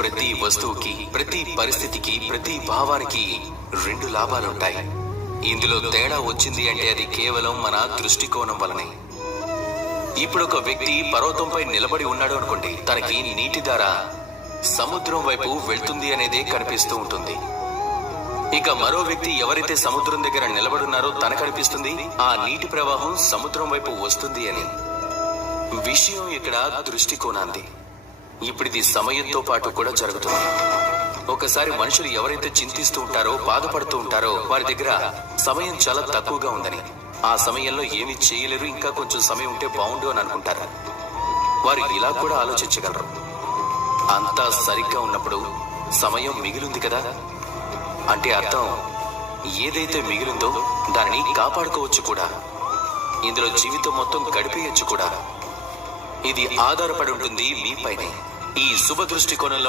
ప్రతి వస్తువుకి, ప్రతి పరిస్థితికి, ప్రతి భావానికి రెండు లాభాలుంటాయి. ఇందులో తేడా వచ్చింది అంటే అది కేవలం మన దృష్టికోణం వలనే. ఇప్పుడు ఒక వ్యక్తి పర్వతంపై నిలబడి ఉన్నాడు అనుకోండి, తనకి నీటి ధార సముద్రం వైపు వెళ్తుంది అనేదే కనిపిస్తూ ఉంటుంది. ఇక మరో వ్యక్తి ఎవరైతే సముద్రం దగ్గర నిలబడున్నారో తనకు అనిపిస్తుంది ఆ నీటి ప్రవాహం సముద్రం వైపు వస్తుంది అని. విషయం ఇక్కడ దృష్టికోణాంది. ఇప్పుడు ఇది సమయంతో పాటు కూడా జరుగుతుంది. ఒకసారి మనుషులు ఎవరైతే చింతిస్తూ ఉంటారో, బాధపడుతూ ఉంటారో వారి దగ్గర సమయం చాలా తక్కువగా ఉందని, ఆ సమయంలో ఏమీ చేయలేరు, ఇంకా కొంచెం సమయం ఉంటే బాగుండు అని అనుకుంటారు. వారు ఇలా కూడా ఆలోచించగలరు, అంతా సరిగ్గా ఉన్నప్పుడు సమయం మిగిలింది కదా అంటే అర్థం ఏదైతే మిగిలిందో దానిని కాపాడుకోవచ్చు కూడా, ఇందులో జీవితం మొత్తం గడిపేయచ్చు కూడా. ఇది ఆధారపడి ఉంటుంది మీపైనే. ఈ శుభ దృష్టికోణంలో